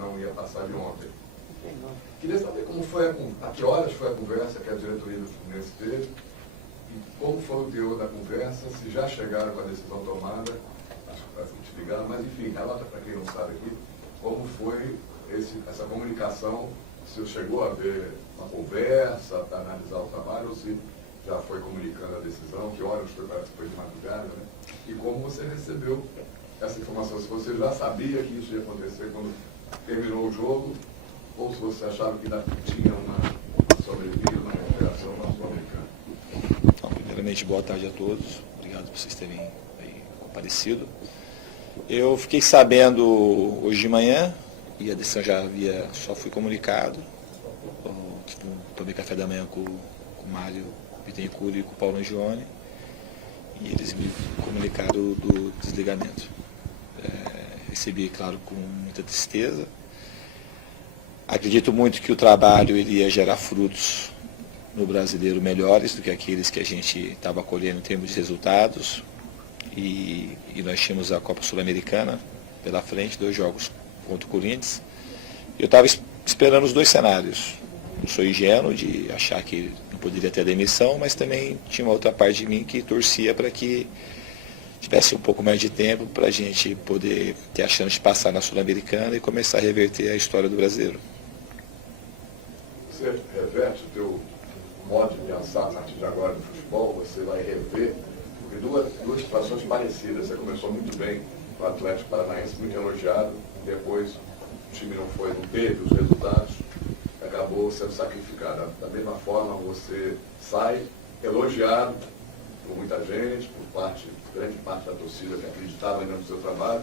não ia passar de ontem. Queria saber como foi a que horas foi a conversa que a diretoria do Fluminense teve e como foi o teor da conversa, se já chegaram com a decisão tomada, acho que vai te ligar, mas enfim, relata para quem não sabe aqui, como foi essa comunicação, se chegou a haver uma conversa para analisar o trabalho ou se já foi comunicando a decisão, que horas foi, parece que foi de madrugada, né? E como você recebeu essa informação, se você já sabia que isso ia acontecer quando terminou o jogo, ou se você achava que ainda tinha uma sobrevida, uma recuperação na Sul-Americana. Então, primeiramente, boa tarde a todos. Obrigado por vocês terem aí comparecido. Eu fiquei sabendo hoje de manhã, e a decisão só foi comunicado. Tomei café da manhã com o Mário Bittencourt e com o Paulo Angione, e eles me comunicaram do desligamento. Recebi, claro, com muita tristeza. Acredito muito que o trabalho ele ia gerar frutos no brasileiro melhores do que aqueles que a gente estava colhendo em termos de resultados. E nós tínhamos a Copa Sul-Americana pela frente, 2 jogos contra o Corinthians. Eu estava esperando os 2 cenários. Não sou ingênuo de achar que não poderia ter a demissão, mas também tinha uma outra parte de mim que torcia para que tivesse um pouco mais de tempo para a gente poder ter a chance de passar na Sul-Americana e começar a reverter a história do brasileiro. Você reverte o teu modo de pensar a partir de agora no futebol, você vai rever, porque duas situações parecidas. Você começou muito bem no Atlético Paranaense, muito elogiado, depois o time não teve os resultados, acabou sendo sacrificado. Da mesma forma, você sai elogiado por muita gente, grande parte da torcida que acreditava ainda no seu trabalho,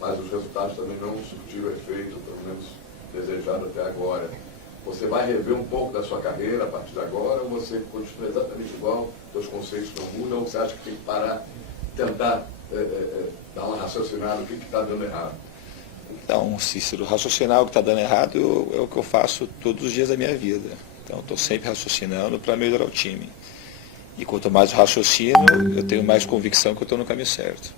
mas os resultados também não surtiram efeito, pelo menos desejado até agora. Você vai rever um pouco da sua carreira a partir de agora, ou você continua exatamente igual, seus conceitos não mudam, ou você acha que tem que parar, tentar dar uma raciocinada, o que está dando errado? Então, Cícero, raciocinar o que está dando errado é o que eu faço todos os dias da minha vida. Então, estou sempre raciocinando para melhorar o time. E quanto mais eu raciocino, eu tenho mais convicção que eu estou no caminho certo.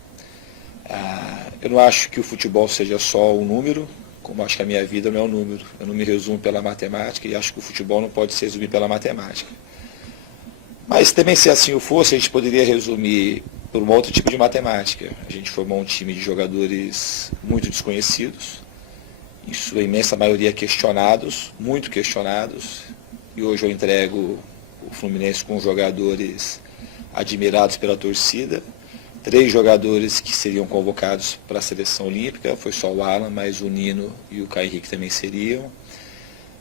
Eu não acho que o futebol seja só um número, como acho que a minha vida não é um número. Eu não me resumo pela matemática e acho que o futebol não pode se resumir pela matemática. Mas também, se assim o fosse, a gente poderia resumir por um outro tipo de matemática. A gente formou um time de jogadores muito desconhecidos, em sua imensa maioria questionados, muito questionados, e hoje eu entrego o Fluminense com jogadores admirados pela torcida, 3 jogadores que seriam convocados para a seleção olímpica, foi só o Alan, mas o Nino e o Caio Henrique também seriam.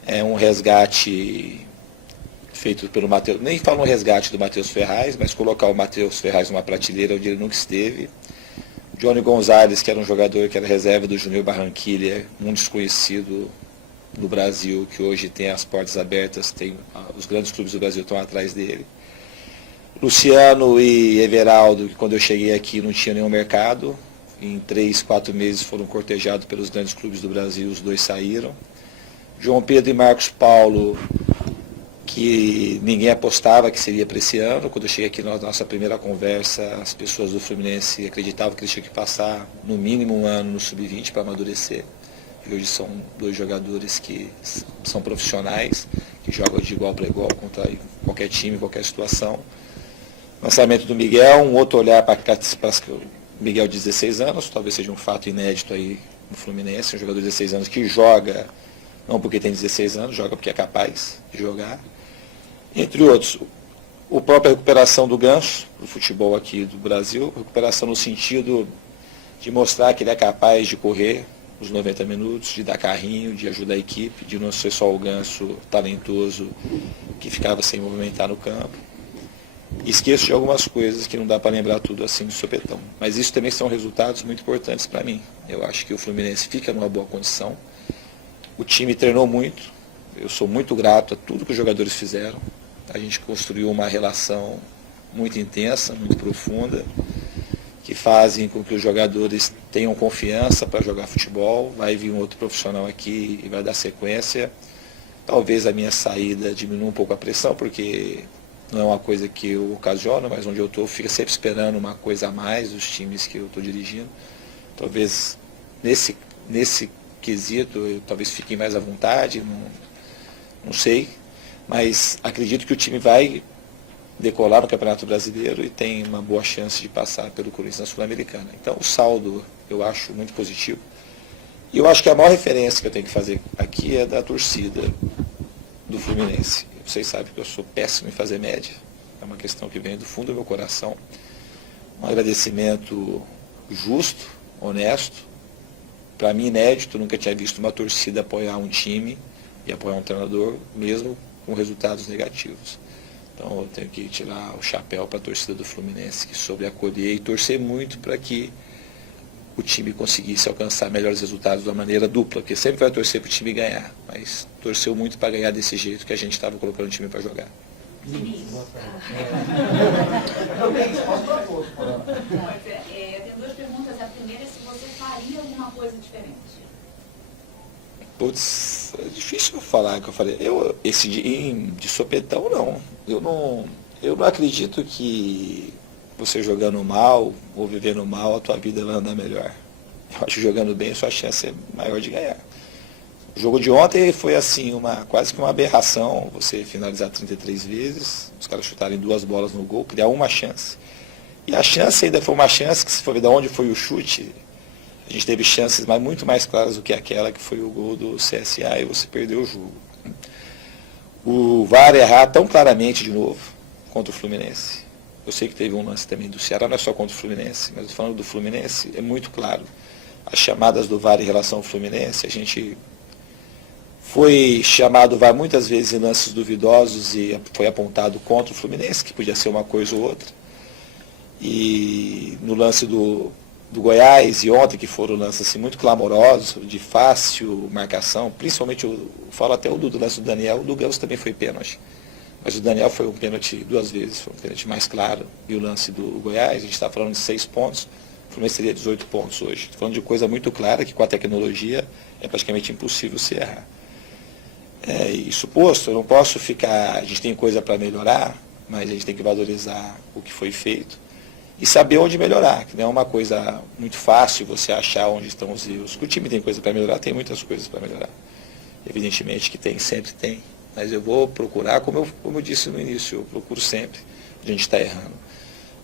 É um resgate feito pelo Matheus, nem falo um resgate do Matheus Ferraz, mas colocar o Matheus Ferraz numa prateleira onde ele nunca esteve. Johnny Gonzalez, que era um jogador que era reserva do Júnior Barranquilla, um desconhecido no Brasil, que hoje tem as portas abertas, os grandes clubes do Brasil estão atrás dele. Luciano e Everaldo, que quando eu cheguei aqui não tinha nenhum mercado, em 3, 4 meses foram cortejados pelos grandes clubes do Brasil, os 2 saíram. João Pedro e Marcos Paulo, que ninguém apostava que seria para esse ano. Quando eu cheguei aqui na nossa primeira conversa, as pessoas do Fluminense acreditavam que eles tinham que passar no mínimo um ano no Sub-20 para amadurecer. E hoje são 2 jogadores que são profissionais, que jogam de igual para igual contra qualquer time, qualquer situação. Lançamento do Miguel, um outro olhar para o Miguel de 16 anos, talvez seja um fato inédito aí no Fluminense, um jogador de 16 anos que joga, não porque tem 16 anos, joga porque é capaz de jogar. Entre outros, a própria recuperação do Ganso, do futebol aqui do Brasil, recuperação no sentido de mostrar que ele é capaz de correr os 90 minutos, de dar carrinho, de ajudar a equipe, de não ser só o Ganso talentoso que ficava sem movimentar no campo. Esqueço de algumas coisas que não dá para lembrar tudo assim do sopetão. Mas isso também são resultados muito importantes para mim. Eu acho que o Fluminense fica numa boa condição. O time treinou muito. Eu sou muito grato a tudo que os jogadores fizeram. A gente construiu uma relação muito intensa, muito profunda, que fazem com que os jogadores tenham confiança para jogar futebol. Vai vir um outro profissional aqui e vai dar sequência. Talvez a minha saída diminua um pouco a pressão, porque não é uma coisa que eu ocasiono, mas onde eu estou, fica sempre esperando uma coisa a mais dos times que eu estou dirigindo. Talvez nesse quesito, talvez fiquem mais à vontade, não sei, mas acredito que o time vai decolar no Campeonato Brasileiro e tem uma boa chance de passar pelo Corinthians na Sul-Americana. Então o saldo eu acho muito positivo. E eu acho que a maior referência que eu tenho que fazer aqui é da torcida do Fluminense. Vocês sabem que eu sou péssimo em fazer média. É uma questão que vem do fundo do meu coração. Um agradecimento justo, honesto. Para mim, inédito, nunca tinha visto uma torcida apoiar um time e apoiar um treinador, mesmo com resultados negativos. Então eu tenho que tirar o chapéu para a torcida do Fluminense, que soube acolher e torcer muito para que o time conseguisse alcançar melhores resultados de uma maneira dupla, porque sempre vai torcer para o time ganhar, mas torceu muito para ganhar desse jeito que a gente estava colocando o time para jogar. Eu tenho duas perguntas. A primeira é se você faria alguma coisa diferente. Putz, é difícil eu falar que eu falei. Esse de sopetão, não. Eu não acredito que você jogando mal ou vivendo mal, a tua vida vai andar melhor. Eu acho que jogando bem, a sua chance é maior de ganhar. O jogo de ontem foi assim, quase que uma aberração, você finalizar 33 vezes, os caras chutarem 2 bolas no gol, criar uma chance. E a chance ainda foi uma chance que, se for ver de onde foi o chute, a gente teve chances muito mais claras do que aquela que foi o gol do CSA e você perdeu o jogo. O VAR errar tão claramente de novo contra o Fluminense. Eu sei que teve um lance também do Ceará, não é só contra o Fluminense, mas falando do Fluminense, é muito claro. As chamadas do VAR em relação ao Fluminense, a gente foi chamado VAR muitas vezes em lances duvidosos e foi apontado contra o Fluminense, que podia ser uma coisa ou outra. E no lance do Goiás e ontem, que foram lances assim, muito clamorosos, de fácil marcação, principalmente, eu falo até do lance do Daniel, o do Ganso também foi pênalti. Mas o Daniel foi um pênalti 2 vezes, foi um pênalti mais claro. E o lance do Goiás, a gente está falando de 6 pontos, o Fluminense seria 18 pontos hoje. Estou falando de coisa muito clara, que com a tecnologia é praticamente impossível se errar. Isso posto, eu não posso ficar, a gente tem coisa para melhorar, mas a gente tem que valorizar o que foi feito e saber onde melhorar, que não é uma coisa muito fácil você achar onde estão os erros. O time tem coisa para melhorar, tem muitas coisas para melhorar. Evidentemente que tem, sempre tem. Mas eu vou procurar, como eu disse no início, eu procuro sempre onde a gente está errando.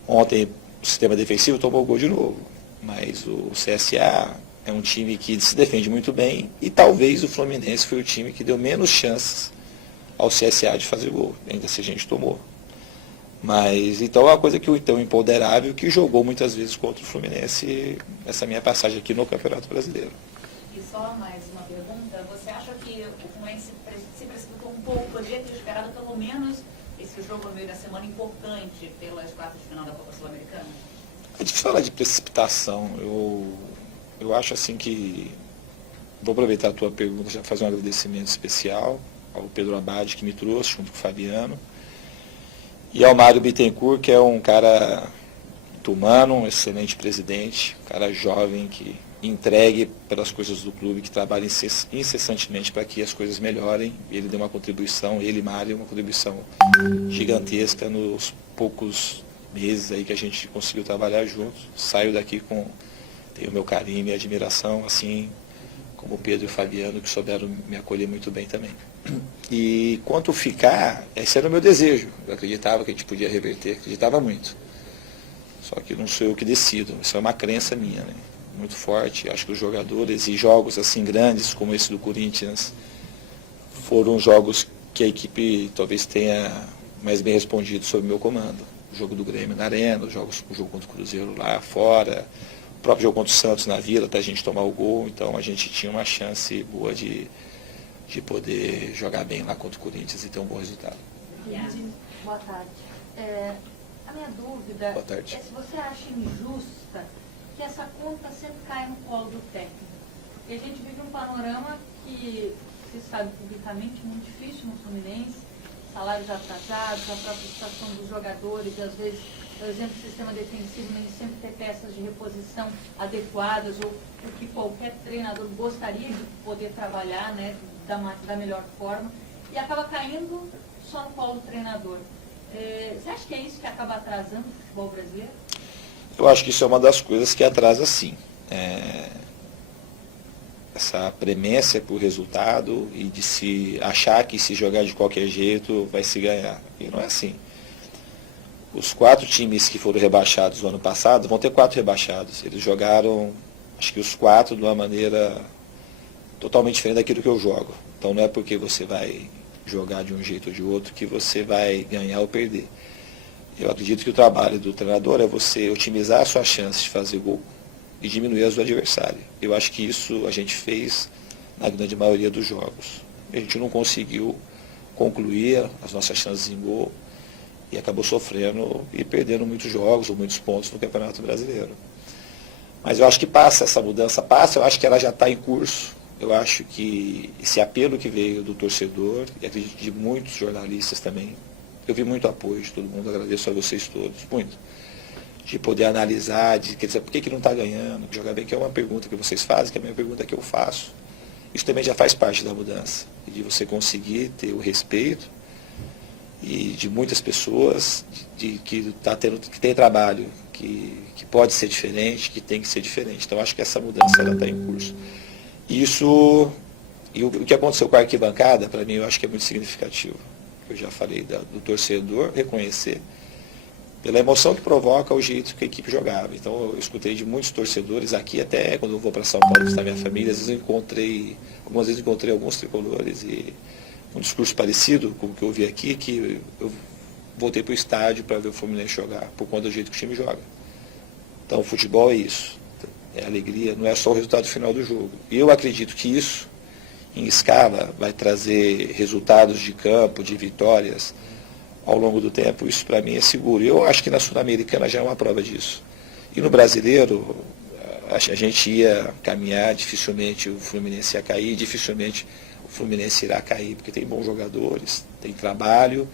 Ontem o sistema defensivo tomou o gol de novo, mas o CSA é um time que se defende muito bem e talvez o Fluminense foi o time que deu menos chances ao CSA de fazer gol, ainda se a gente tomou. Mas então é uma coisa que o então imponderável que jogou muitas vezes contra o Fluminense essa minha passagem aqui no Campeonato Brasileiro. E só mais uma pergunta, você acha que o Fluminense se precipitou um pouco, poderia ter esperado pelo menos esse jogo no meio da semana importante pelas quartas de final da Copa Sul-Americana? É difícil falar de precipitação. Eu acho assim que vou aproveitar a tua pergunta já fazer um agradecimento especial ao Pedro Abad, que me trouxe junto com o Fabiano, e ao Mário Bittencourt, que é um cara muito humano, um excelente presidente, um cara jovem que entregue pelas coisas do clube, que trabalha incessantemente para que as coisas melhorem. Ele deu uma contribuição, ele e Mário, uma contribuição gigantesca nos poucos meses aí que a gente conseguiu trabalhar juntos. Saio daqui tenho o meu carinho e admiração, assim como o Pedro e o Fabiano, que souberam me acolher muito bem também. E quanto ficar, esse era o meu desejo. Eu acreditava que a gente podia reverter, acreditava muito. Só que não sou eu que decido, isso é uma crença minha, né? Muito forte. Acho que os jogadores e jogos assim grandes como esse do Corinthians foram jogos que a equipe talvez tenha mais bem respondido sob meu comando. O jogo do Grêmio na Arena, o jogo contra o Cruzeiro lá fora, o próprio jogo contra o Santos na Vila, até a gente tomar o gol. Então a gente tinha uma chance boa de poder jogar bem lá contra o Corinthians e ter um bom resultado. Boa tarde. A minha dúvida é se você acha injusta que essa conta sempre cai no colo do técnico. E a gente vive um panorama que se sabe publicamente muito difícil no Fluminense, salários atrasados, a própria situação dos jogadores, e às vezes, por exemplo, o sistema defensivo nem sempre ter peças de reposição adequadas, ou o que qualquer treinador gostaria de poder trabalhar, né, da melhor forma, e acaba caindo só no colo do treinador. Você acha que é isso que acaba atrasando o futebol brasileiro? Eu acho que isso é uma das coisas que atrasa, sim. essa premência por resultado e de se achar que se jogar de qualquer jeito vai se ganhar. E não é assim. Os 4 times que foram rebaixados no ano passado, vão ter 4 rebaixados. Eles jogaram, acho que os 4 de uma maneira totalmente diferente daquilo que eu jogo. Então não é porque você vai jogar de um jeito ou de outro que você vai ganhar ou perder. Eu acredito que o trabalho do treinador é você otimizar as suas chances de fazer gol e diminuir as do adversário. Eu acho que isso a gente fez na grande maioria dos jogos. A gente não conseguiu concluir as nossas chances em gol e acabou sofrendo e perdendo muitos jogos ou muitos pontos no Campeonato Brasileiro. Mas eu acho que essa mudança passa, eu acho que ela já está em curso. Eu acho que esse apelo que veio do torcedor, e acredito de muitos jornalistas também, eu vi muito apoio de todo mundo, agradeço a vocês todos, muito. De poder analisar, de quer dizer, por que não está ganhando, jogar bem, que é uma pergunta que vocês fazem, que é a minha pergunta que eu faço. Isso também já faz parte da mudança, e de você conseguir ter o respeito e de muitas pessoas que tem trabalho, que pode ser diferente, que tem que ser diferente. Então acho que essa mudança está em curso. Isso, e o que aconteceu com a arquibancada, para mim, eu acho que é muito significativo. Eu já falei do torcedor reconhecer pela emoção que provoca o jeito que a equipe jogava. Então eu escutei de muitos torcedores aqui, até quando eu vou para São Paulo visitar minha família, algumas vezes encontrei alguns tricolores e um discurso parecido com o que eu ouvi aqui, que eu voltei para o estádio para ver o Fluminense jogar, por conta do jeito que o time joga. Então o futebol é isso, é alegria, não é só o resultado final do jogo. E eu acredito que isso, em escala, vai trazer resultados de campo, de vitórias ao longo do tempo. Isso para mim é seguro. Eu acho que na Sul-Americana já é uma prova disso. E no Brasileiro, a gente ia caminhar, dificilmente o Fluminense ia cair, dificilmente o Fluminense irá cair, porque tem bons jogadores, tem trabalho,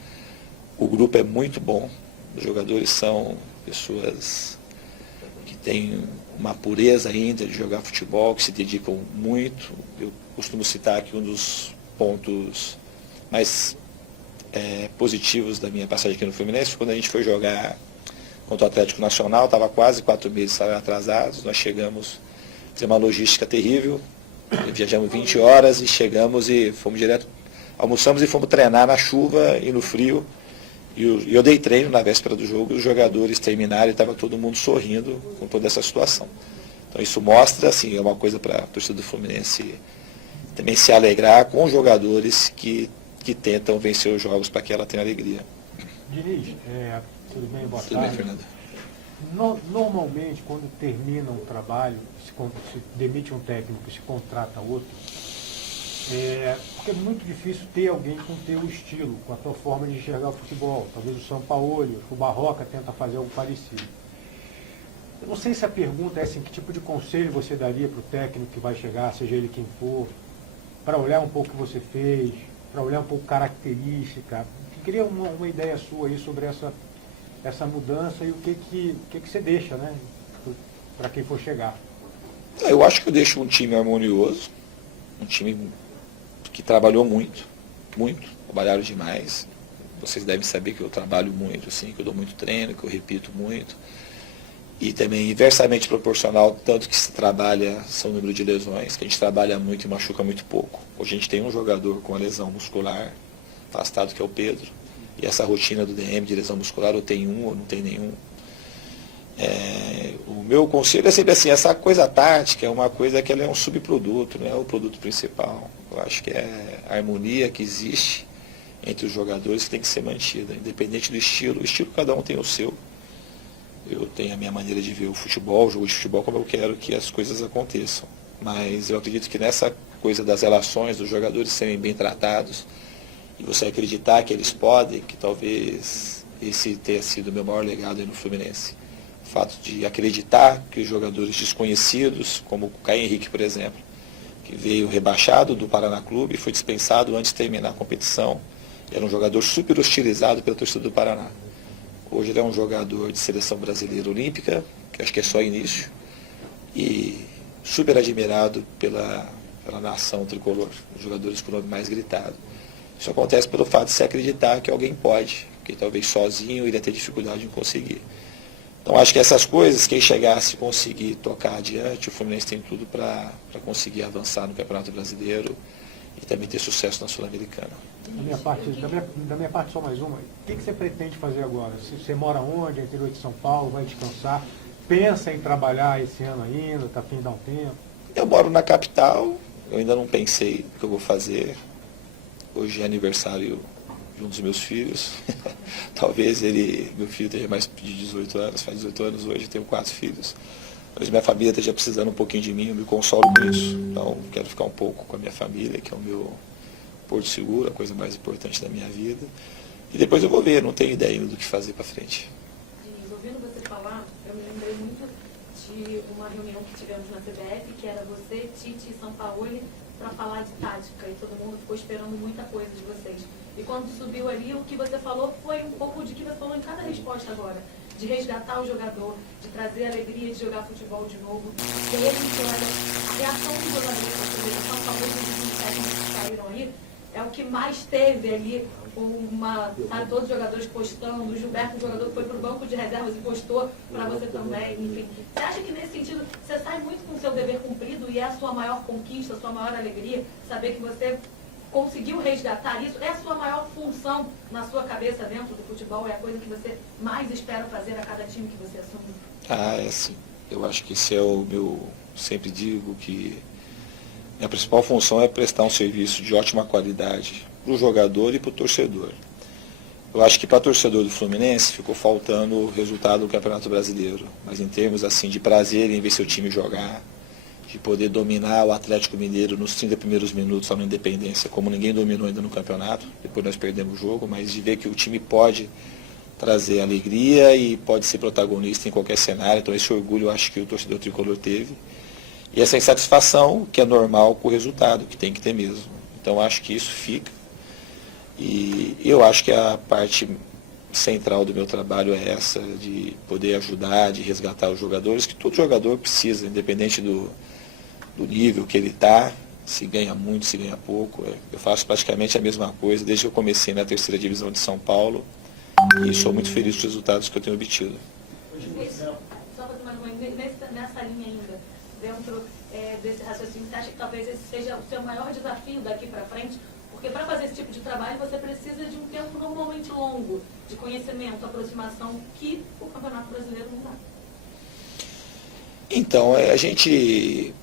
o grupo é muito bom, os jogadores são pessoas que têm uma pureza ainda de jogar futebol, que se dedicam muito. Eu costumo citar aqui um dos pontos mais positivos da minha passagem aqui no Fluminense, quando a gente foi jogar contra o Atlético Nacional, estava quase 4 meses atrasados, nós chegamos, fizemos uma logística terrível, viajamos 20 horas e chegamos e fomos direto, almoçamos e fomos treinar na chuva e no frio, e eu dei treino na véspera do jogo, os jogadores terminaram e estava todo mundo sorrindo com toda essa situação. Então isso mostra, assim, é uma coisa para a torcida do Fluminense também se alegrar com os jogadores que tentam vencer os jogos para que ela tenha alegria. Diniz, tudo bem? Boa tarde. Tudo bem, Fernando? Normalmente, quando termina um trabalho, se demite um técnico e se contrata outro, porque é muito difícil ter alguém com o teu estilo, com a tua forma de enxergar o futebol. Talvez o Sampaoli, o Barroca tenta fazer algo parecido. Eu não sei se a pergunta é assim, que tipo de conselho você daria para o técnico que vai chegar, seja ele quem for, para olhar um pouco o que você fez, para olhar um pouco característica. Eu queria uma ideia sua aí sobre essa mudança e o que você deixa, né, para quem for chegar. Eu acho que eu deixo um time harmonioso, um time que trabalhou muito, trabalharam demais. Vocês devem saber que eu trabalho muito, assim, que eu dou muito treino, que eu repito muito. E também inversamente proporcional, tanto que se trabalha, são o número de lesões, que a gente trabalha muito e machuca muito pouco. Hoje a gente tem um jogador com a lesão muscular afastado, que é o Pedro. E essa rotina do DM de lesão muscular, ou tem um ou não tem nenhum. O meu conselho é sempre assim, essa coisa tática é uma coisa que ela é um subproduto, não é o produto principal. Eu acho que é a harmonia que existe entre os jogadores que tem que ser mantida, independente do estilo. O estilo cada um tem o seu. Eu tenho a minha maneira de ver o futebol, o jogo de futebol, como eu quero que as coisas aconteçam. Mas eu acredito que nessa coisa das relações, dos jogadores serem bem tratados, e você acreditar que eles podem, que talvez esse tenha sido o meu maior legado aí no Fluminense. O fato de acreditar que os jogadores desconhecidos, como o Caio Henrique, por exemplo, que veio rebaixado do Paraná Clube e foi dispensado antes de terminar a competição, era um jogador super hostilizado pela torcida do Paraná. Hoje ele é um jogador de seleção brasileira olímpica, que acho que é só início, e super admirado pela nação tricolor, os jogadores com o nome mais gritado. Isso acontece pelo fato de se acreditar que alguém pode, que talvez sozinho iria ter dificuldade em conseguir. Então acho que essas coisas, quem chegasse conseguir tocar adiante, o Fluminense tem tudo para conseguir avançar no Campeonato Brasileiro e também ter sucesso na Sul-Americana. Da minha parte, só mais uma. O que você pretende fazer agora? Você mora onde? É interior de São Paulo? Vai descansar? Pensa em trabalhar esse ano ainda? Está a fim de dar um tempo? Eu moro na capital, eu ainda não pensei o que eu vou fazer. Hoje é aniversário de um dos meus filhos. Talvez meu filho tenha mais de 18 anos, faz 18 anos hoje, eu tenho 4 filhos. Mas minha família esteja precisando um pouquinho de mim, eu me consolo com isso. Então, quero ficar um pouco com a minha família, que é o meu porto seguro, a coisa mais importante da minha vida. E depois eu vou ver, não tenho ideia ainda do que fazer para frente. Diniz, ouvindo você falar, eu me lembrei muito de uma reunião que tivemos na CBF, que era você, Tite e Sampaoli, para falar de tática, e todo mundo ficou esperando muita coisa de vocês. E quando subiu ali, o que você falou foi um pouco de que você falou em cada resposta agora, de resgatar o jogador, de trazer a alegria de jogar futebol de novo. E aí a gente olha, a reação dos jogadores da federação, talvez os técnicos que saíram aí, é o que mais teve ali, sabe, todos os jogadores postando, o Gilberto, o jogador que foi para o banco de reservas e postou para você também, enfim. Você acha que nesse sentido, você sai muito com o seu dever cumprido e é a sua maior conquista, a sua maior alegria, saber que você conseguiu resgatar isso? É a sua maior função na sua cabeça dentro do futebol? É a coisa que você mais espera fazer a cada time que você assume? É sim. Eu acho que esse é o meu... Sempre digo que minha principal função é prestar um serviço de ótima qualidade para o jogador e para o torcedor. Eu acho que para o torcedor do Fluminense ficou faltando o resultado do Campeonato Brasileiro, mas em termos assim de prazer em ver seu time jogar, de poder dominar o Atlético Mineiro nos 30 primeiros minutos lá na Independência, como ninguém dominou ainda no campeonato, depois nós perdemos o jogo, mas de ver que o time pode trazer alegria e pode ser protagonista em qualquer cenário, então esse orgulho eu acho que o torcedor tricolor teve. E essa insatisfação que é normal com o resultado, que tem que ter mesmo. Então acho que isso fica. E eu acho que a parte central do meu trabalho é essa, de poder ajudar, de resgatar os jogadores, que todo jogador precisa, independente do nível que ele está, se ganha muito, se ganha pouco. Eu faço praticamente a mesma coisa desde que eu comecei na 3ª divisão de São Paulo e sou muito feliz com os resultados que eu tenho obtido. Só para mais uma nessa linha ainda, dentro desse raciocínio, você acha que talvez esse seja o seu maior desafio daqui para frente? Porque para fazer esse tipo de trabalho você precisa de um tempo normalmente longo, de conhecimento, aproximação, que o Campeonato Brasileiro não dá. Então, a gente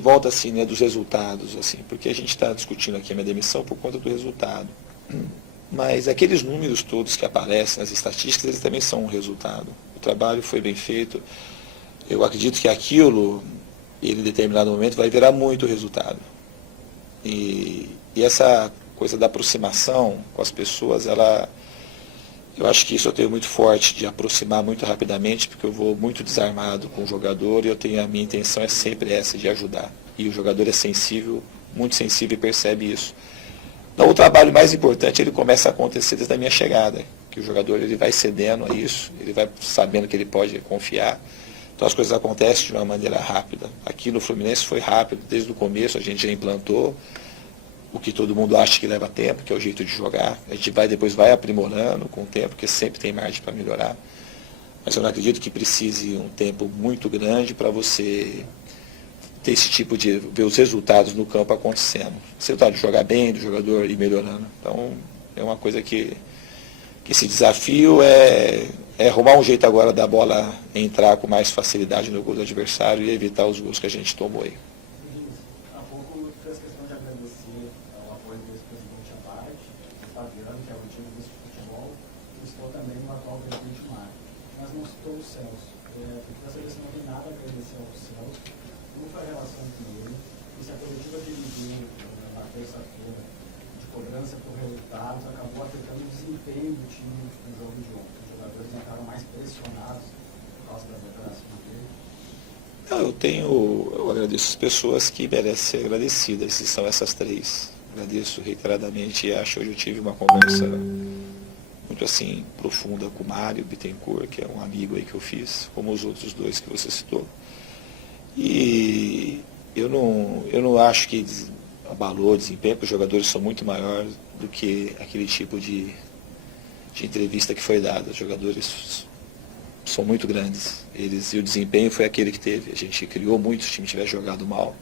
volta assim, né, dos resultados, assim, porque a gente está discutindo aqui a minha demissão por conta do resultado. Mas aqueles números todos que aparecem nas estatísticas, eles também são um resultado. O trabalho foi bem feito. Eu acredito que aquilo, ele em determinado momento, vai virar muito resultado. E essa coisa da aproximação com as pessoas, eu acho que isso eu tenho muito forte, de aproximar muito rapidamente, porque eu vou muito desarmado com o jogador e a minha intenção é sempre essa, de ajudar. E o jogador é sensível, muito sensível e percebe isso. Então o trabalho mais importante, ele começa a acontecer desde a minha chegada, que o jogador ele vai cedendo a isso, ele vai sabendo que ele pode confiar. Então as coisas acontecem de uma maneira rápida. Aqui no Fluminense foi rápido, desde o começo a gente já implantou o que todo mundo acha que leva tempo, que é o jeito de jogar. A gente depois vai aprimorando com o tempo, porque sempre tem margem para melhorar. Mas eu não acredito que precise um tempo muito grande para você ter esse tipo de ver os resultados no campo acontecendo. Você está de jogar bem, do jogador ir melhorando. Então é uma coisa que esse desafio é arrumar um jeito agora da bola entrar com mais facilidade no gol do adversário e evitar os gols que a gente tomou aí. Há pouco fez questão de agradecer ao apoio do ex-presidente Abad, o Fabiano, que é o antigo vice-futebol, e estou também no atual presidente Mário. Mas não citou o Celso. Porque dessa vez não tem nada a agradecer ao Celso. Como foi a relação com ele? E se a coletiva que ele deu na terça-feira de cobrança por resultados acabou afetando o desempenho do time no jogo de ontem? Os jogadores entraram mais pressionados por causa das declarações dele? Eu agradeço as pessoas que merecem ser agradecidas, e são essas 3. Agradeço reiteradamente e acho que hoje eu tive uma conversa muito assim profunda com o Mário Bittencourt, que é um amigo aí que eu fiz, como os outros 2 que você citou. E eu não acho que abalou o desempenho, porque os jogadores são muito maiores do que aquele tipo de entrevista que foi dada. Os jogadores são muito grandes. E o desempenho foi aquele que teve. A gente criou muito, se o time tiver jogado mal.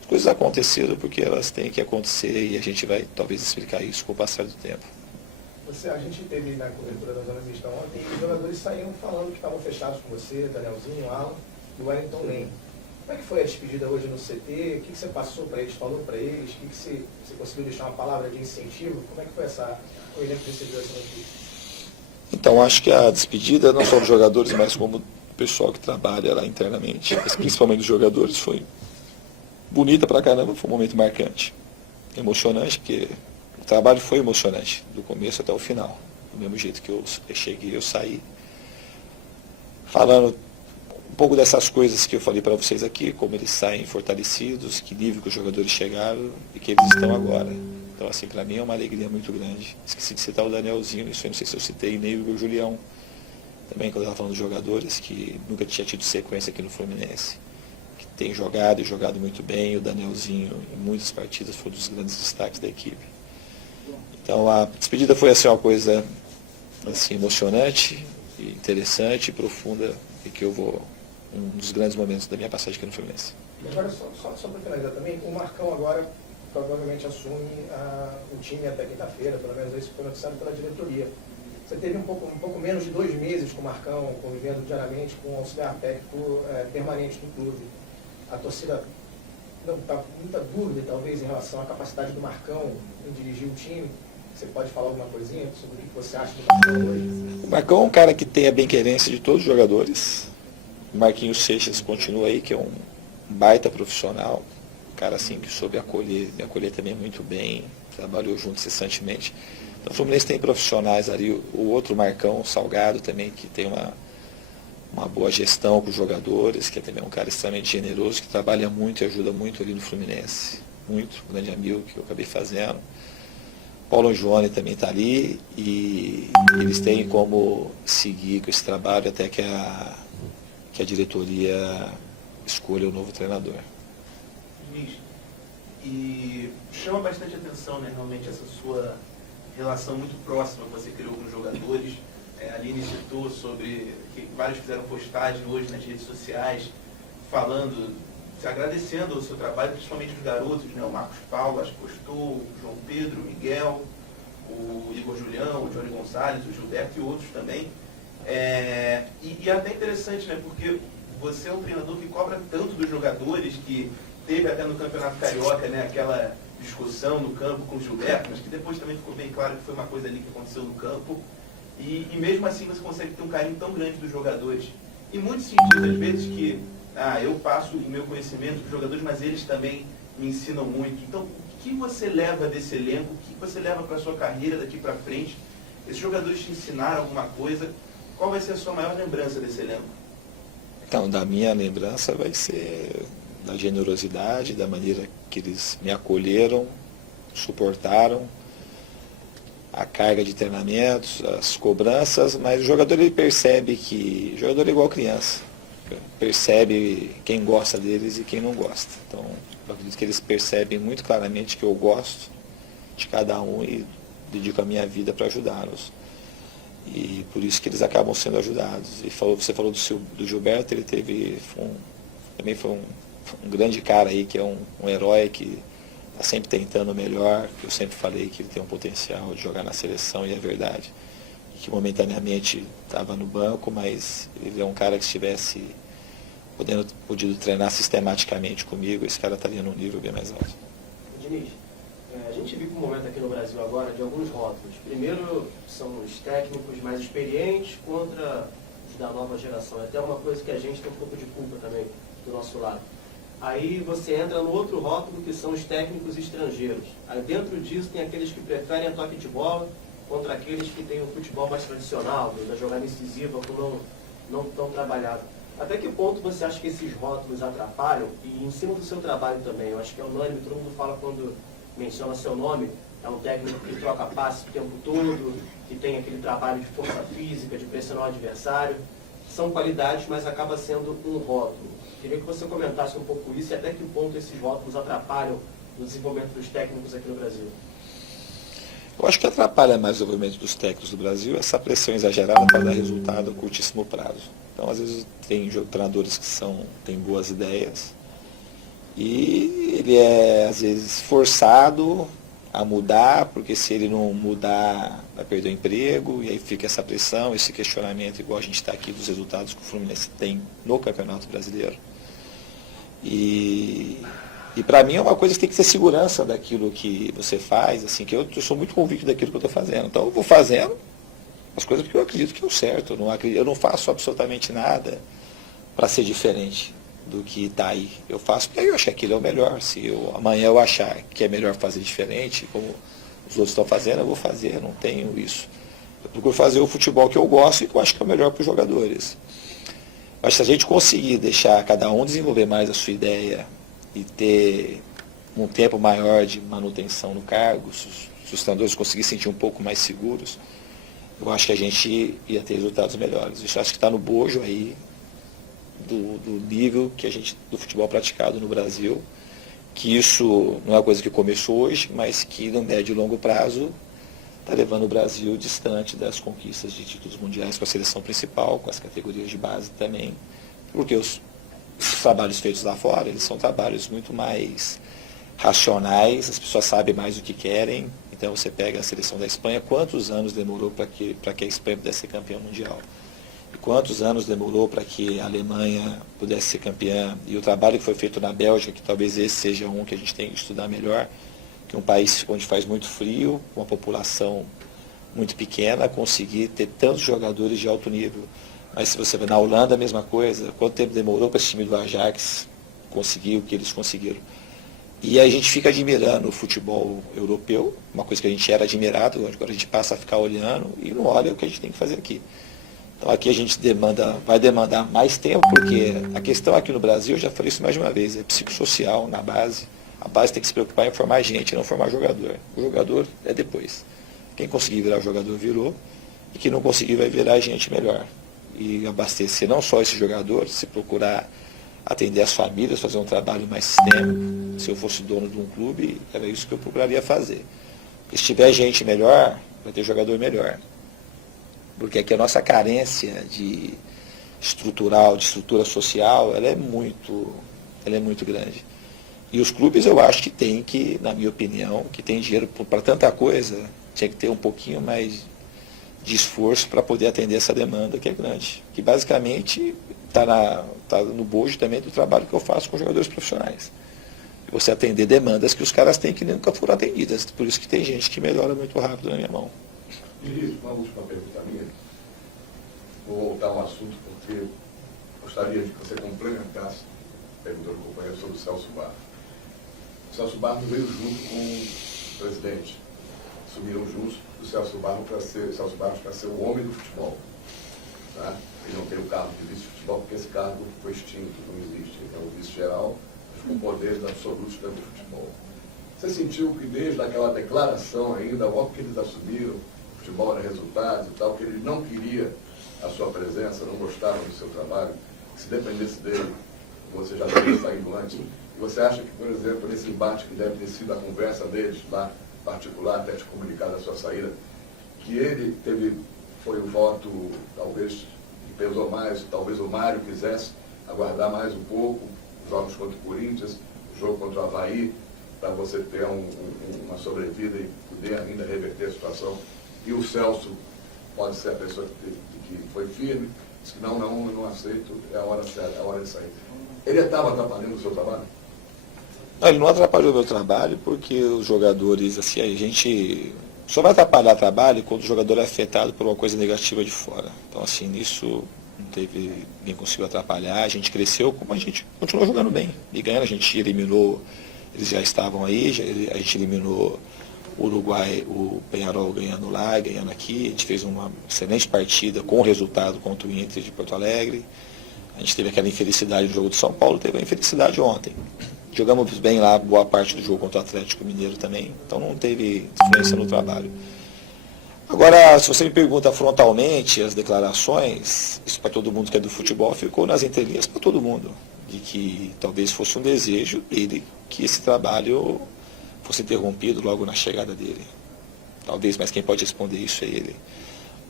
As coisas aconteceram porque elas têm que acontecer e a gente vai talvez explicar isso com o passar do tempo. A gente teve na cobertura da Zona Mista ontem e os jogadores saíram falando que estavam fechados com você, Danielzinho, Alan e o Wellington Lane. Como é que foi a despedida hoje no CT? O que você passou para eles, falou para eles? O que você conseguiu deixar uma palavra de incentivo? Como é que foi o elenco que recebeu essa notícia? Então, acho que a despedida, não só dos jogadores, mas como do pessoal que trabalha lá internamente, mas principalmente dos jogadores, foi bonita pra caramba, foi um momento marcante, emocionante, porque o trabalho foi emocionante, do começo até o final. Do mesmo jeito que eu cheguei, eu saí falando um pouco dessas coisas que eu falei para vocês aqui, como eles saem fortalecidos, que nível que os jogadores chegaram e que eles estão agora. Então, assim, para mim é uma alegria muito grande. Esqueci de citar o Danielzinho, isso aí não sei se eu citei, nem o Julião. Também, quando eu estava falando dos jogadores, que nunca tinha tido sequência aqui no Fluminense. Que tem jogado e jogado muito bem. O Danielzinho, em muitas partidas, foi um dos grandes destaques da equipe. Então, a despedida foi assim, uma coisa assim, emocionante, interessante, profunda, e que eu vou... um dos grandes momentos da minha passagem aqui no Fluminense. Agora, só para finalizar também, o Marcão agora provavelmente assume o time até quinta-feira, pelo menos isso foi noticiado pela diretoria. Você teve um pouco menos de 2 meses com o Marcão, convivendo diariamente com o auxiliar técnico permanente do clube. A torcida não está com muita dúvida, talvez, em relação à capacidade do Marcão em dirigir o time. Você pode falar alguma coisinha sobre o que você acha do Marcão hoje? O Marcão é um cara que tem a bem-querência de todos os jogadores. O Marquinhos Seixas continua aí, que é um baita profissional. Um cara assim que soube me acolher também muito bem, trabalhou junto incessantemente. Então o Fluminense tem profissionais ali, o outro Marcão, o Salgado também, que tem uma boa gestão com os jogadores, que é também um cara extremamente generoso, que trabalha muito e ajuda muito ali no Fluminense. Muito, um grande amigo que eu acabei fazendo. Paulo Angione também está ali e eles têm como seguir com esse trabalho até que a diretoria escolha o novo treinador. E chama bastante atenção, né, realmente, essa sua relação muito próxima que você criou com os jogadores. A Aline citou sobre que vários fizeram postagem hoje nas redes sociais, falando, agradecendo o seu trabalho, principalmente os garotos, né, o Marcos Paulo, acho que postou, o João Pedro, o Miguel, o Igor Julião, o Johnny Gonçalves, o Gilberto e outros também. E é até interessante, né, porque você é um treinador que cobra tanto dos jogadores, que teve até no Campeonato Carioca, né, aquela discussão no campo com o Gilberto, mas que depois também ficou bem claro que foi uma coisa ali que aconteceu no campo. E mesmo assim você consegue ter um carinho tão grande dos jogadores. E muitos sentidos, às vezes, que eu passo o meu conhecimento para os jogadores, mas eles também me ensinam muito. Então, o que você leva desse elenco? O que você leva para a sua carreira daqui para frente? Esses jogadores te ensinaram alguma coisa? Qual vai ser a sua maior lembrança desse elenco? Então, da minha lembrança vai ser da generosidade, da maneira que eles me acolheram, suportaram, a carga de treinamentos, as cobranças, mas o jogador ele percebe que o jogador é igual criança, percebe quem gosta deles e quem não gosta. Então, eu acredito que eles percebem muito claramente que eu gosto de cada um e dedico a minha vida para ajudá-los. E por isso que eles acabam sendo ajudados. E você falou do Gilberto, ele também foi um grande cara aí, que é um herói que está sempre tentando o melhor. Eu sempre falei que ele tem um potencial de jogar na seleção, e é verdade. E que momentaneamente estava no banco, mas ele é um cara que, se tivesse podido treinar sistematicamente comigo, esse cara estaria num nível bem mais alto. Diniz, a gente vive um momento aqui no Brasil agora de alguns rótulos. Primeiro são os técnicos mais experientes contra os da nova geração. É até uma coisa que a gente tem um pouco de culpa também do nosso lado. Aí você entra no outro rótulo, que são os técnicos estrangeiros. Aí dentro disso tem aqueles que preferem a toque de bola contra aqueles que têm o futebol mais tradicional, da jogada incisiva, não tão trabalhado. Até que ponto você acha que esses rótulos atrapalham? E em cima do seu trabalho também, eu acho que é unânime, todo mundo fala quando menciona seu nome, é um técnico que troca passe o tempo todo, que tem aquele trabalho de força física, de pressionar o adversário. São qualidades, mas acaba sendo um rótulo. Queria que você comentasse um pouco isso e até que ponto esses rótulos atrapalham o desenvolvimento dos técnicos aqui no Brasil. Eu acho que atrapalha mais o desenvolvimento dos técnicos do Brasil essa pressão exagerada para dar resultado a curtíssimo prazo. Então, às vezes, tem treinadores que têm boas ideias e ele é, às vezes, forçado a mudar, porque se ele não mudar, vai perder o emprego, e aí fica essa pressão, esse questionamento, igual a gente está aqui dos resultados que o Fluminense tem no Campeonato Brasileiro. E para mim é uma coisa que tem que ter segurança daquilo que você faz, assim, que eu sou muito convicto daquilo que eu estou fazendo. Então eu vou fazendo as coisas porque eu acredito que é o certo. Eu não faço absolutamente nada para ser diferente do que está aí. Eu faço porque eu acho que aquilo é o melhor. Se amanhã eu achar que é melhor fazer diferente, como os outros estão fazendo, eu vou fazer, não tenho isso. Eu procuro fazer o futebol que eu gosto e que eu acho que é o melhor para os jogadores. Mas se a gente conseguir deixar cada um desenvolver mais a sua ideia e ter um tempo maior de manutenção no cargo, se os treinadores conseguirem sentir um pouco mais seguros, eu acho que a gente ia ter resultados melhores. Isso acho que está no bojo aí do nível que do futebol praticado no Brasil, que isso não é uma coisa que começou hoje, mas que no médio e longo prazo está levando o Brasil distante das conquistas de títulos mundiais com a seleção principal, com as categorias de base também, porque os trabalhos feitos lá fora, eles são trabalhos muito mais racionais, as pessoas sabem mais o que querem. Então você pega a seleção da Espanha, quantos anos demorou para que a Espanha pudesse ser campeã mundial? E quantos anos demorou para que a Alemanha pudesse ser campeã? E o trabalho que foi feito na Bélgica, que talvez esse seja um que a gente tem que estudar melhor, que é um país onde faz muito frio, com uma população muito pequena, conseguir ter tantos jogadores de alto nível. Mas se você vê na Holanda a mesma coisa, quanto tempo demorou para esse time do Ajax conseguir o que eles conseguiram? E a gente fica admirando o futebol europeu, uma coisa que a gente era admirado, agora a gente passa a ficar olhando e não olha o que a gente tem que fazer aqui. Então aqui a gente vai demandar mais tempo, porque a questão aqui no Brasil, eu já falei isso mais de uma vez, é psicossocial na base. A base tem que se preocupar em formar gente, não formar jogador. O jogador é depois. Quem conseguir virar jogador virou, e quem não conseguir vai virar gente melhor. E abastecer não só esse jogador, se procurar atender as famílias, fazer um trabalho mais sistêmico. Se eu fosse dono de um clube, era isso que eu procuraria fazer. E se tiver gente melhor, vai ter jogador melhor. Porque aqui a nossa carência de estrutura social, ela é muito grande. E os clubes eu acho que tem que, na minha opinião, que tem dinheiro para tanta coisa, tinha que ter um pouquinho mais de esforço para poder atender essa demanda que é grande. Que basicamente está no bojo também do trabalho que eu faço com jogadores profissionais. Você atender demandas que os caras têm que nunca foram atendidas. Por isso que tem gente que melhora muito rápido na minha mão. Dirijo, uma última pergunta minha. Vou voltar ao assunto porque gostaria de que você complementasse a pergunta do companheiro sobre o Celso Barros. O Celso Barros veio junto com o presidente. Subiram juntos o Celso Barros para ser o homem do futebol. Tá? Ele não tem o cargo de vice-futebol, porque esse cargo foi extinto, não existe. Ele é o vice-geral, com poderes absolutos dentro do futebol. Você sentiu que desde aquela declaração ainda, logo que eles assumiram, o futebol era resultados e tal, que ele não queria a sua presença, não gostava do seu trabalho, que se dependesse dele, você já teria saído antes. E você acha que, por exemplo, nesse embate que deve ter sido a conversa deles lá, particular, até te comunicar da sua saída, que ele foi o voto, talvez, que pesou mais, talvez o Mário quisesse aguardar mais um pouco, os jogos contra o Corinthians, o jogo contra o Avaí, para você ter uma sobrevida e poder ainda reverter a situação. E o Celso pode ser a pessoa que foi firme, disse que não aceito, é a hora certa, é a hora de sair. Ele estava atrapalhando o seu trabalho? Não, ele não atrapalhou o meu trabalho, porque os jogadores, assim, a gente só vai atrapalhar o trabalho quando o jogador é afetado por uma coisa negativa de fora. Então, assim, nisso não teve, ninguém conseguiu atrapalhar, a gente cresceu, como a gente continuou jogando bem. E ganhando, a gente eliminou, eles já estavam aí, a gente eliminou o Uruguai, o Peñarol ganhando lá, ganhando aqui. A gente fez uma excelente partida com o resultado contra o Inter de Porto Alegre. A gente teve aquela infelicidade no jogo de São Paulo, teve a infelicidade ontem. Jogamos bem lá boa parte do jogo contra o Atlético Mineiro também, então não teve diferença no trabalho. Agora, se você me pergunta frontalmente as declarações, isso para todo mundo que é do futebol, ficou nas entrelinhas para todo mundo, de que talvez fosse um desejo dele que esse trabalho fosse interrompido logo na chegada dele. Talvez, mas quem pode responder isso é ele.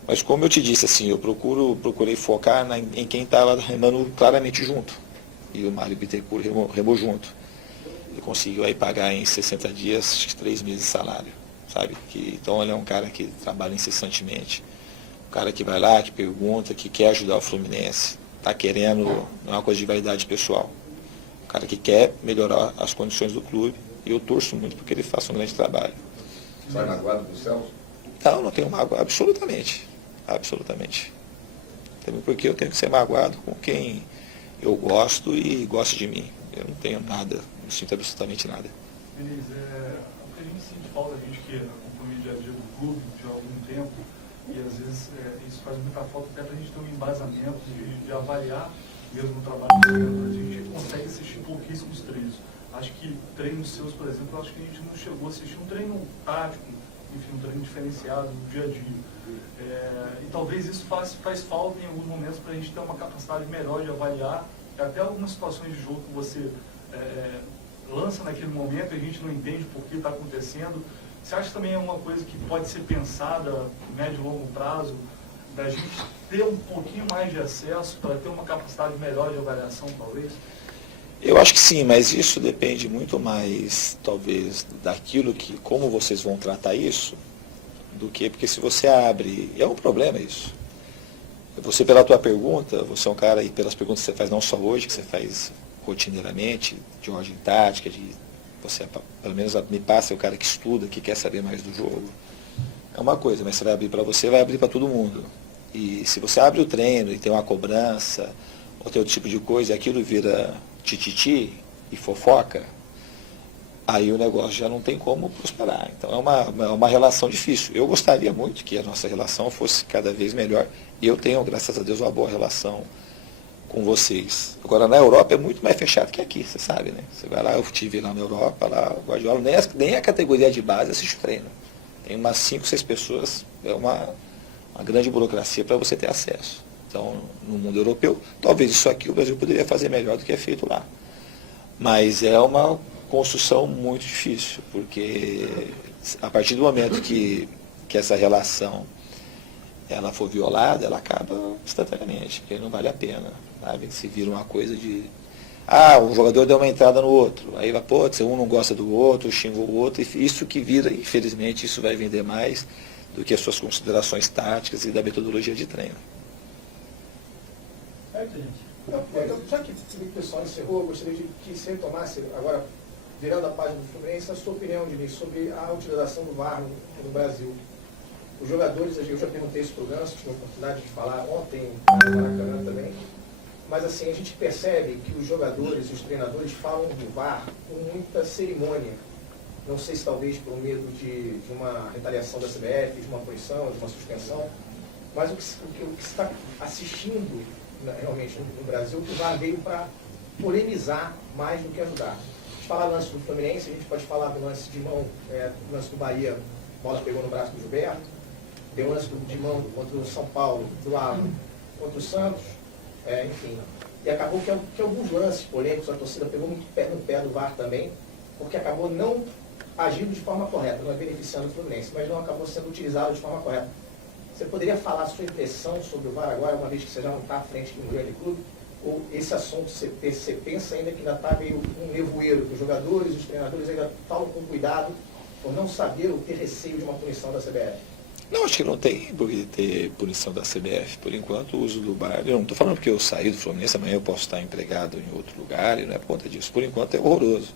Mas como eu te disse, assim, eu procurei focar em quem estava remando claramente junto. E o Mário Bittencourt remou junto. Ele conseguiu aí pagar em 60 dias, acho que 3 meses de salário, sabe? Então ele é um cara que trabalha incessantemente. Um cara que vai lá, que pergunta, que quer ajudar o Fluminense. Está querendo, não é uma coisa de vaidade pessoal. Um cara que quer melhorar as condições do clube. E eu torço muito porque ele faça um grande trabalho. Sai magoado do Celso? Não tenho mágoa, absolutamente. Absolutamente. Também porque eu tenho que ser magoado com quem eu gosto e gosta de mim. Eu não tenho nada, não sinto absolutamente nada. Vinícius, o que a gente sente falta, a gente que acompanha o dia a dia do clube de algum tempo, e às vezes isso faz muita falta até para a gente ter um embasamento de avaliar mesmo o trabalho dos treinadores. A gente consegue assistir pouquíssimos treinos. Acho que treinos seus, por exemplo, acho que a gente não chegou a assistir um treino tático, enfim, um treino diferenciado no dia a dia. E talvez isso faz falta em alguns momentos para a gente ter uma capacidade melhor de avaliar até algumas situações de jogo que você lança naquele momento e a gente não entende por que está acontecendo. Você acha que também é uma coisa que pode ser pensada médio e longo prazo, da gente ter um pouquinho mais de acesso para ter uma capacidade melhor de avaliação, talvez? Eu acho que sim, mas isso depende muito mais, talvez, daquilo que, como vocês vão tratar isso, do que, porque se você abre, é um problema isso. Você, pela tua pergunta, você é um cara, e pelas perguntas que você faz não só hoje, que você faz rotineiramente, de ordem tática, você, pelo menos me passa, é o cara que estuda, que quer saber mais do jogo. É uma coisa, mas você vai abrir para você, vai abrir para todo mundo. E se você abre o treino e tem uma cobrança, ou tem outro tipo de coisa, e aquilo vira tititi e fofoca, aí o negócio já não tem como prosperar. Então é uma relação difícil. Eu gostaria muito que a nossa relação fosse cada vez melhor. E eu tenho, graças a Deus, uma boa relação com vocês. Agora, na Europa é muito mais fechado que aqui, você sabe, né? Você vai lá, eu estive lá na Europa, lá o Guardiola, nem a categoria de base assiste o treino. Tem umas 5, 6 pessoas, é uma grande burocracia para você ter acesso. Então, no mundo europeu, talvez isso aqui o Brasil poderia fazer melhor do que é feito lá. Mas é uma construção muito difícil, porque a partir do momento que essa relação ela for violada, ela acaba instantaneamente, porque não vale a pena, sabe? Se vira uma coisa de, um jogador deu uma entrada no outro, aí vai, se um não gosta do outro, xingou o outro, e isso que vira, infelizmente, isso vai vender mais do que as suas considerações táticas e da metodologia de treino. Já que o pessoal encerrou, eu gostaria que você tomasse, agora, virando a página do Fluminense, a sua opinião, Diniz, sobre a utilização do VAR no Brasil. Os jogadores, eu já perguntei isso para o Ganso, tive a oportunidade de falar ontem no Maracanã também, mas assim, a gente percebe que os jogadores e os treinadores falam do VAR com muita cerimônia. Não sei se talvez por medo de uma retaliação da CBF, de uma punição, de uma suspensão, mas o que se está assistindo realmente no Brasil, que o VAR veio para polemizar mais do que ajudar. A gente fala lance do Fluminense, a gente pode falar do lance de mão, do lance do Bahia, a bola pegou no braço do Gilberto, tem o lance de mão contra o São Paulo, do Alan, contra o Santos, enfim. E acabou que alguns lances polêmicos, a torcida pegou muito no pé do VAR também, porque acabou não agindo de forma correta, não é beneficiando o Fluminense, mas não acabou sendo utilizado de forma correta. Você poderia falar a sua impressão sobre o VAR agora, uma vez que você já não está à frente de um grande clube? Ou esse assunto você pensa ainda que ainda está meio um nevoeiro, que os jogadores, os treinadores ainda falam com cuidado, por não saber ou ter receio de uma punição da CBF? Não, acho que não tem por que ter punição da CBF. Por enquanto, o uso do VAR, eu não estou falando porque eu saí do Fluminense, amanhã eu posso estar empregado em outro lugar, e não é por conta disso. Por enquanto é horroroso.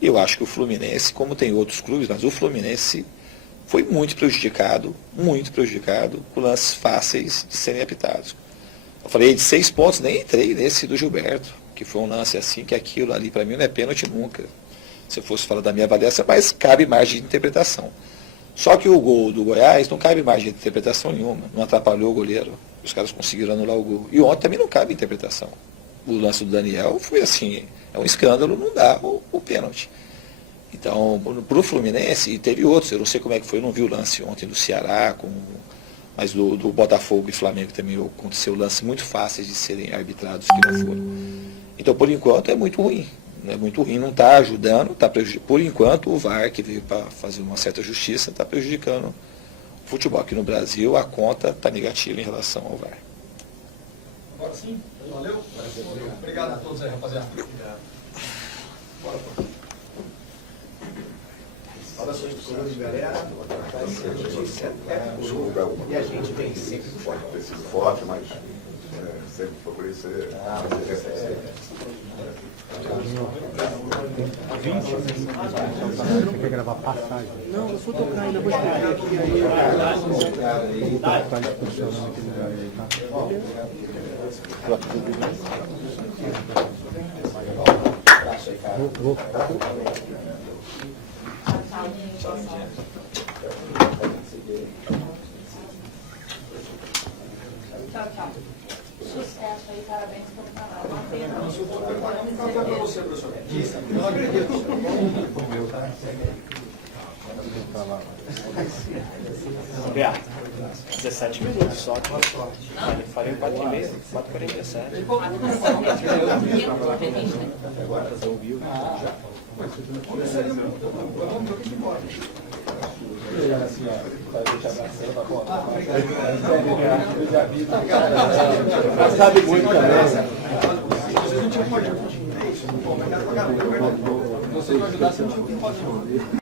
E eu acho que o Fluminense, como tem outros clubes, mas o Fluminense foi muito prejudicado com lances fáceis de serem apitados. Eu falei de 6 pontos, nem entrei nesse do Gilberto, que foi um lance assim, que aquilo ali para mim não é pênalti nunca. Se eu fosse falar da minha avaliação, mas cabe margem de interpretação. Só que o gol do Goiás não cabe margem de interpretação nenhuma, não atrapalhou o goleiro. Os caras conseguiram anular o gol. E ontem também não cabe interpretação. O lance do Daniel foi assim, é um escândalo, não dá o pênalti. Então, para o Fluminense, e teve outros, eu não sei como é que foi, eu não vi o lance ontem do Ceará, mas do Botafogo e Flamengo também aconteceu lances muito fáceis de serem arbitrados que não foram. Então, por enquanto, é muito ruim. É muito ruim, não está ajudando, está prejudicando. Por enquanto, o VAR, que veio para fazer uma certa justiça, está prejudicando o futebol. Aqui no Brasil, a conta está negativa em relação ao VAR. Agora sim, valeu? Obrigado a todos aí, rapaziada. Saudações do Clube de Galera. Notícia é jogo. E a gente vem sempre Pode ter sido forte, mas sempre procurei ser. 20. Você quer gravar passagem? Não, eu vou tocar ainda, vou explicar aqui aí. Tá discussão aqui no lugar aí, tá? Vou. Tchau, tchau. Sucesso aí, parabéns pelo canal. Uma pena. Qual para você, professor? Não acredito. 17 minutos só. Falei 4h30, 4h47. Agora fazer o vivo. Sabe muito também. Vocês não tinham pode. Você não ajudasse, não tinha o que fazer.